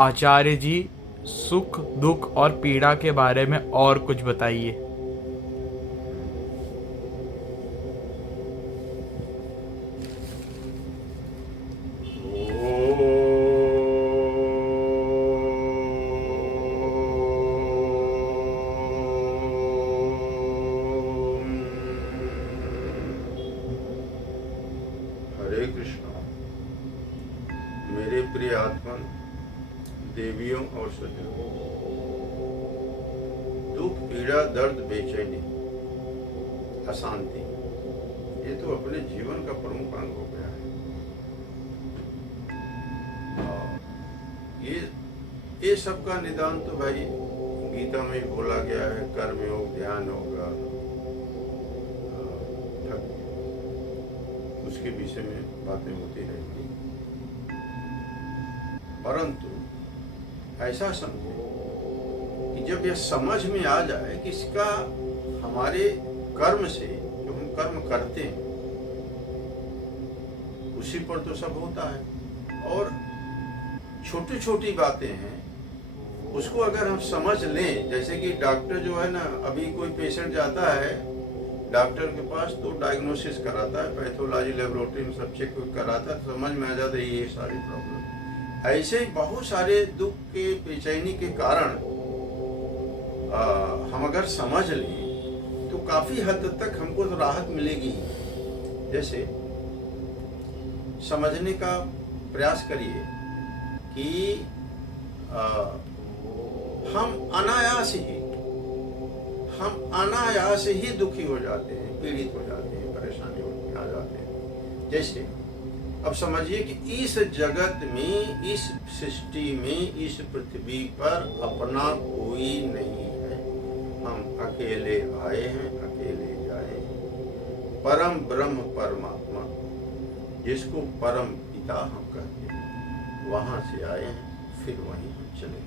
आचार्य जी, सुख दुख और पीड़ा के बारे में और कुछ बताइए। हरे कृष्णा। मेरे प्रिय आत्मन, देवियों और सज्जनों, दुख, पीड़ा, दर्द, बेचैनी, अशांति, ये तो अपने जीवन का प्रमुख अंग हो गया है। ये सब का निदान तो भाई गीता में ही बोला गया है। कर्म योग, ध्यान होगा, उसके विषय में बातें होती रहेंगी। परंतु ऐसा समझे कि जब यह समझ में आ जाए कि इसका हमारे कर्म से, जो हम कर्म करते हैं, उसी पर तो सब होता है। और छोटी छोटी बातें हैं, उसको अगर हम समझ लें, जैसे कि डॉक्टर जो है ना, अभी कोई पेशेंट जाता है डॉक्टर के पास तो डायग्नोसिस कराता है, पैथोलॉजी लेबोरेटरी में सब चेक कराता है, समझ में आ जाता है ये सारी प्रॉब्लम। ऐसे ही बहुत सारे दुख के, बेचैनी के कारण हम अगर समझ लें तो काफ़ी हद तक हमको तो राहत मिलेगी। जैसे समझने का प्रयास करिए कि हम अनायास ही दुखी हो जाते हैं, पीड़ित हो जाते हैं, परेशानी आ जाते हैं। जैसे अब समझिए कि इस जगत में, इस सृष्टि में, इस पृथ्वी पर अपना कोई नहीं है। हम अकेले आए हैं, अकेले जाएंगे। परम ब्रह्म परमात्मा, जिसको परम पिता हम कहते हैं, वहां से आए हैं, फिर वहीं हम चले।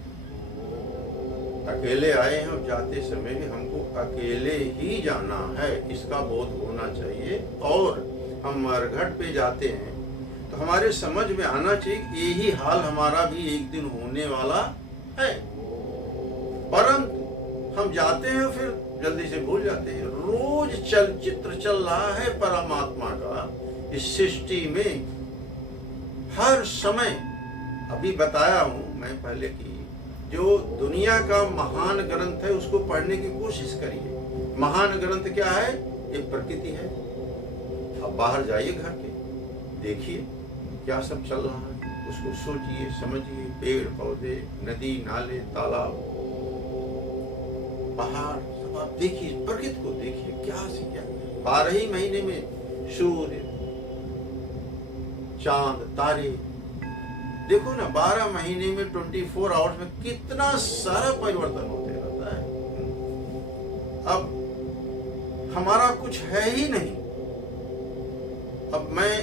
अकेले आए हैं और जाते समय भी हमको अकेले ही जाना है, इसका बोध होना चाहिए। और हम मरघट पे जाते हैं तो हमारे समझ में आना चाहिए यही हाल हमारा भी एक दिन होने वाला है। परंतु हम जाते हैं फिर जल्दी से भूल जाते हैं। रोज चलचित्र चल रहा है परमात्मा का इस सृष्टि में, हर समय। अभी बताया हूं मैं पहले की जो दुनिया का महान ग्रंथ है उसको पढ़ने की कोशिश करिए। महान ग्रंथ क्या है? ये प्रकृति है। अब बाहर जाइए घर के, देखिए क्या सब चल रहा है, उसको सोचिए, समझिए। पेड़ पौधे, नदी नाले, तालाब, पहाड़, सब आप देखिए, प्रकृति को देखिए, क्या से क्या। 12 ही महीने में सूर्य, चांद, तारे, देखो ना, 12 महीने में 24 आवर्स में कितना सारा परिवर्तन होते रहता है। अब हमारा कुछ है ही नहीं। अब मैं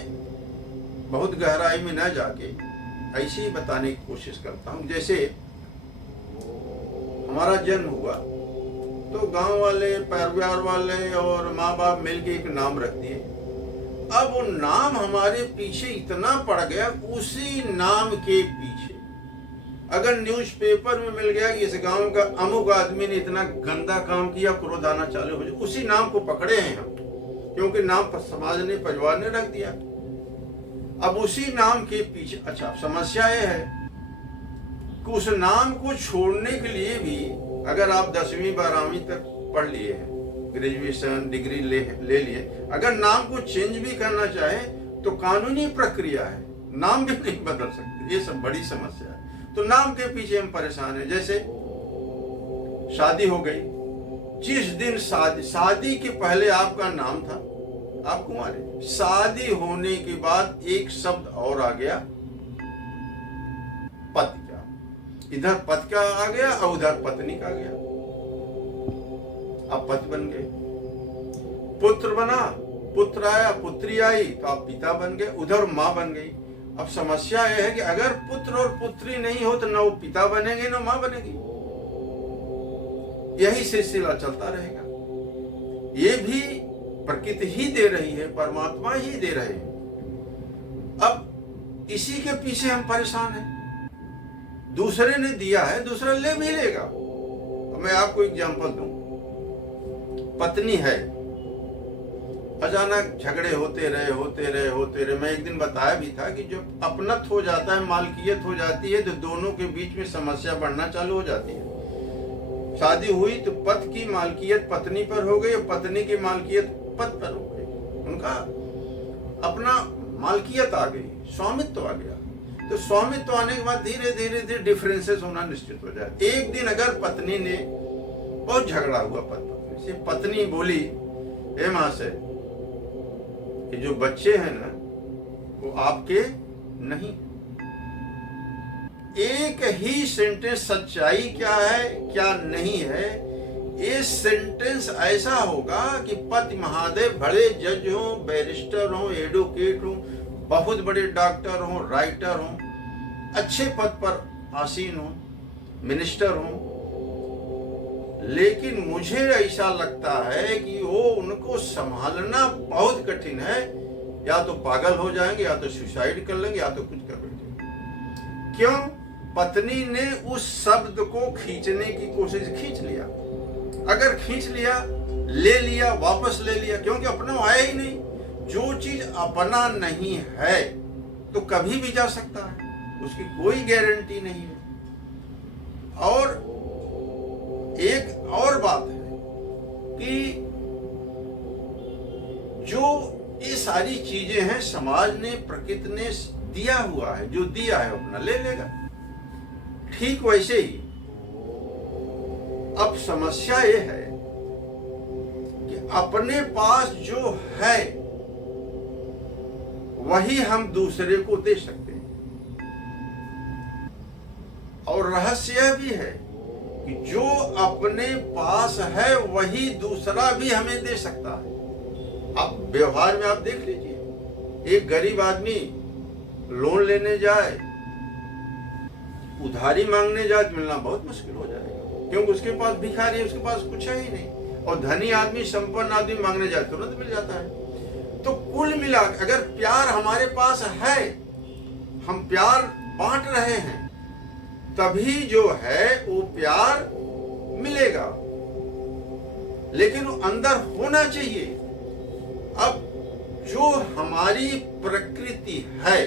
बहुत गहराई में न जाके ऐसे ही बताने की कोशिश करता हूँ। जैसे हमारा जन्म हुआ तो गांव वाले, परिवार वाले और माँ बाप मिलके एक नाम रख दिए। अब वो नाम हमारे पीछे इतना पड़ गया, उसी नाम के पीछे अगर न्यूज़पेपर में मिल गया कि इस गांव का अमुक आदमी ने इतना गंदा काम किया, क्रोध आना चालू हो जाए, उसी नाम को पकड़े हैं हम, क्योंकि नाम पर समाज ने, परिवार ने रख दिया। अब उसी नाम के पीछे, अच्छा, समस्या ये है कि उस नाम को छोड़ने के लिए भी, अगर आप 10वीं 12वीं तक पढ़ लिए हैं, ग्रेजुएशन डिग्री ले लिए, अगर नाम को चेंज भी करना चाहे तो कानूनी प्रक्रिया है, नाम भी नहीं बदल सकते। ये सब बड़ी समस्या है। तो नाम के पीछे हम परेशान हैं। जैसे शादी हो गई, जिस दिन शादी के पहले आपका नाम था, आप कुमार, शादी होने के बाद एक शब्द और आ गया, पति का। इधर पति का आ गया और उधर पत्नी का आ गया। आप पति बन गए, पुत्र बना, पुत्र आया, पुत्री आई, तो आप पिता बन गए, उधर माँ बन गई। अब समस्या यह है कि अगर पुत्र और पुत्री नहीं हो तो न वो पिता बनेंगे न माँ बनेगी। यही सिलसिला चलता रहेगा। ये भी प्रकृति ही दे रही है, परमात्मा ही दे रहे हैं। अब इसी के पीछे हम परेशान हैं। दूसरे ने दिया है, दूसरा ले भी लेगा। अब मैं आपको एग्जांपल दूं, पत्नी है, अचानक झगड़े होते रहे। मैं एक दिन बताया भी था कि जब अपनत हो जाता है, मालकियत हो जाती है, तो दोनों के बीच में समस्या बढ़ना चालू हो जाती है। शादी हुई तो पति की मालकियत पत्नी पर हो गई, पत्नी की मालकियत पति पर हो गई, उनका अपना मालकियत आ गई, स्वामित्व आ गया। तो स्वामित्व आने के बाद धीरे धीरे डिफरेंसेस होना निश्चित हो जाए। एक दिन अगर पत्नी ने, बहुत झगड़ा हुआ पत्नी से, पत्नी बोली, हे महाशय, कि जो बच्चे हैं ना वो आपके नहीं। एक ही सेंटेंस, सच्चाई क्या है क्या नहीं है, ये सेंटेंस ऐसा होगा कि पति महादेव बड़े जज हों, बैरिस्टर हों, एडवोकेट हों, बहुत बड़े डॉक्टर हों, राइटर हों, अच्छे पद पर आसीन हों, मिनिस्टर हों, लेकिन मुझे ऐसा लगता है कि वो उनको संभालना बहुत कठिन है। या तो पागल हो जाएंगे, या तो सुसाइड कर लेंगे, या तो कुछ कर बैठेंगे। क्यों? पत्नी ने उस शब्द को खींचने की कोशिश, खींच लिया। अगर खींच लिया, ले लिया, वापस ले लिया, क्योंकि अपना आया ही नहीं। जो चीज अपना नहीं है तो कभी भी जा सकता है, उसकी कोई गारंटी नहीं है। और एक और बात है कि जो ये सारी चीजें हैं, समाज ने, प्रकृति ने दिया हुआ है, जो दिया है अपना ले लेगा। ठीक वैसे ही अब समस्या ये है कि अपने पास जो है वही हम दूसरे को दे सकते हैं। और रहस्य यह भी है कि जो अपने पास है वही दूसरा भी हमें दे सकता है। आप व्यवहार में आप देख लीजिए, एक गरीब आदमी लोन लेने जाए, उधारी मांगने जाए तो मिलना बहुत मुश्किल हो जाएगा, क्योंकि उसके पास भिखारी है, उसके पास कुछ है ही नहीं। और धनी आदमी, संपन्न आदमी मांगने जाए तुरंत मिल जाता है। तो कुल मिला, अगर प्यार हमारे पास है, हम प्यार बांट रहे हैं, तभी जो है वो प्यार मिलेगा, लेकिन वो अंदर होना चाहिए। अब जो हमारी प्रकृति है,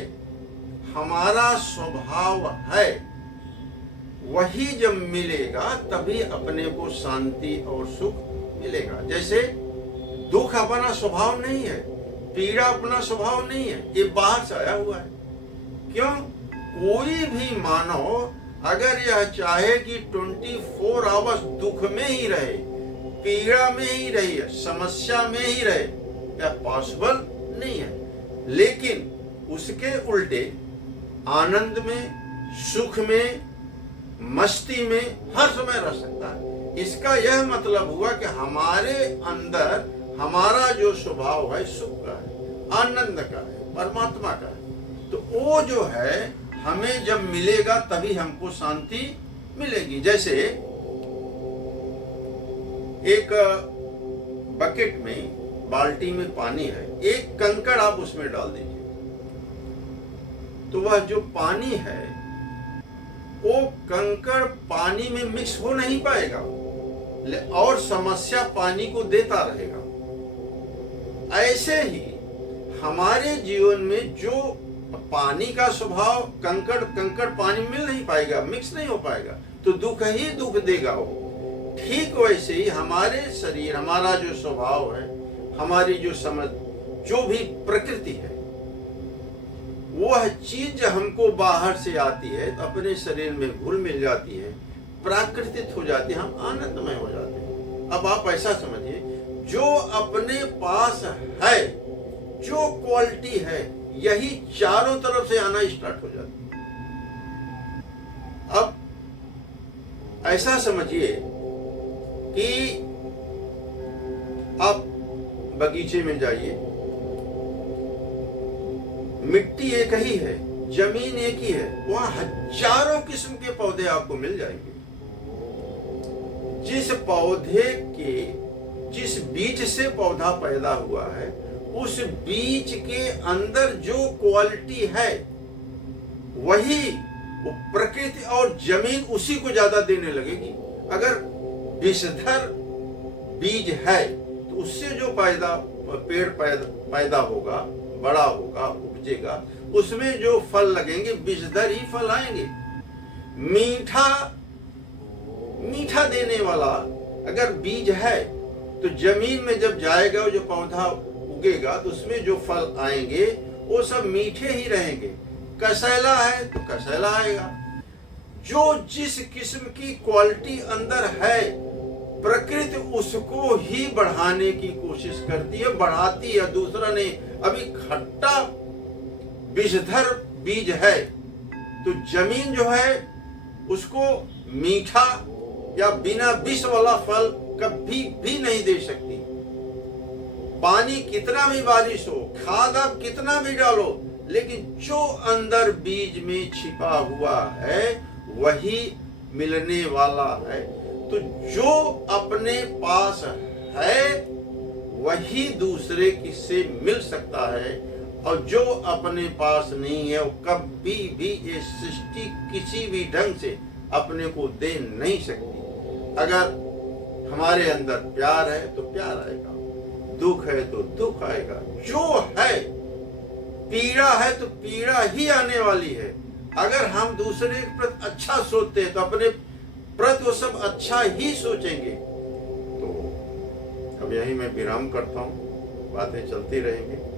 हमारा स्वभाव है, वही जब मिलेगा तभी अपने को शांति और सुख मिलेगा। जैसे दुख अपना स्वभाव नहीं है, पीड़ा अपना स्वभाव नहीं है, ये बाहर से आया हुआ है। क्यों? कोई भी मानव अगर यह चाहे कि 24 आवर्स दुख में ही रहे, पीड़ा में ही रहे, समस्या में ही रहे, यह पॉसिबल नहीं है। लेकिन उसके उल्टे आनंद में, सुख में, मस्ती में हर समय रह सकता है। इसका यह मतलब हुआ कि हमारे अंदर हमारा जो स्वभाव है सुख का है, आनंद का है, परमात्मा का है। तो वो जो है हमें जब मिलेगा तभी हमको शांति मिलेगी। जैसे एक बकेट में, बाल्टी में पानी है, एक कंकड़ आप उसमें डाल दीजिए, तो वह जो पानी है वो कंकड़ पानी में मिक्स हो नहीं पाएगा और समस्या पानी को देता रहेगा। ऐसे ही हमारे जीवन में जो पानी का स्वभाव, कंकड़ पानी मिल नहीं पाएगा, मिक्स नहीं हो पाएगा, तो दुख ही दुख देगा वो। ठीक वैसे ही हमारे शरीर, हमारा जो स्वभाव है, हमारी जो समझ, जो भी प्रकृति है, वह चीज हमको बाहर से आती है तो अपने शरीर में घुल मिल जाती है, प्राकृतिक हो जाती है, हम आनंदमय हो जाते हैं। अब आप ऐसा समझिए, जो अपने पास है, जो क्वालिटी है, यही चारों तरफ से आना स्टार्ट हो जाती है। अब ऐसा समझिए कि आप बगीचे में जाइए, मिट्टी एक ही है, जमीन एक ही है, वहां हजारों किस्म के पौधे आपको मिल जाएंगे। जिस पौधे के, जिस बीज से पौधा पैदा हुआ है, उस बीज के अंदर जो क्वालिटी है वही वो प्रकृति और जमीन उसी को ज्यादा देने लगेगी। अगर विषधर बीज है तो उससे जो पेड़ पैदा होगा, बड़ा होगा, उपजेगा, उसमें जो फल लगेंगे विषधर ही फल आएंगे। मीठा देने वाला अगर बीज है तो जमीन में जब जाएगा, जो पौधा उगेगा तो उसमें जो फल आएंगे वो सब मीठे ही रहेंगे। कसैला है तो कसैला आएगा। जो जिस किस्म की क्वालिटी अंदर है, प्रकृति उसको ही बढ़ाने की कोशिश करती है, बढ़ाती है, दूसरा नहीं। अभी खट्टा विषधर बीज है तो जमीन जो है उसको मीठा या बिना विष वाला फल कभी भी नहीं दे सकती। पानी कितना भी बारिश हो, खाद आप कितना भी डालो, लेकिन जो अंदर बीज में छिपा हुआ है वही मिलने वाला है। तो जो अपने पास है वही दूसरे किससे मिल सकता है, और जो अपने पास नहीं है वो कभी भी ये सृष्टि किसी भी ढंग से अपने को दे नहीं सकती। अगर हमारे अंदर प्यार है तो प्यार आएगा, दुख है तो दुख आएगा, जो है पीड़ा है तो पीड़ा ही आने वाली है। अगर हम दूसरे के प्रति अच्छा सोचते हैं तो अपने प्रति वो सब अच्छा ही सोचेंगे। तो अब यही मैं विराम करता हूँ, बातें चलती रहेंगी।